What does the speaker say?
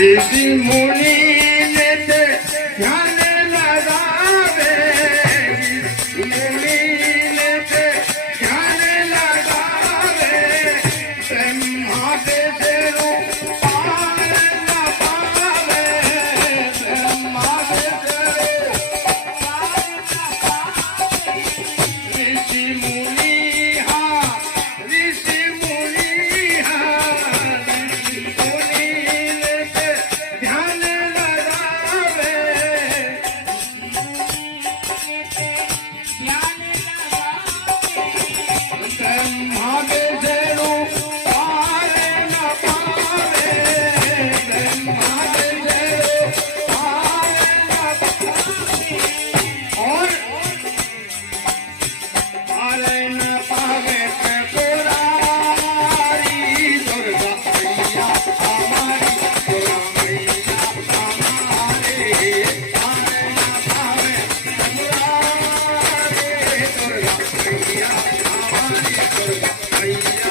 ऋषि मुनि ने ते ध्यान लगावे मुनि ने ते ध्यान लगावे ब्रह्मा के तेरो पार न पावे ब्रह्मा के तेरो ऋषि मुनि हाँ ऋषि मुनि हाँ ऋषि मुनि ने ते ध्यान लगावे ब्रह्मा के तेरो पार न पावे ब्रह्मा के तेरो पार न पावे और पार न पावे त्रिपुरारी दुर्गा मैया हमारी दुर्गा मैया हमारे पार न पावे त्रिपुरारी दुर्गा मैया हमारी दुर्गा मैया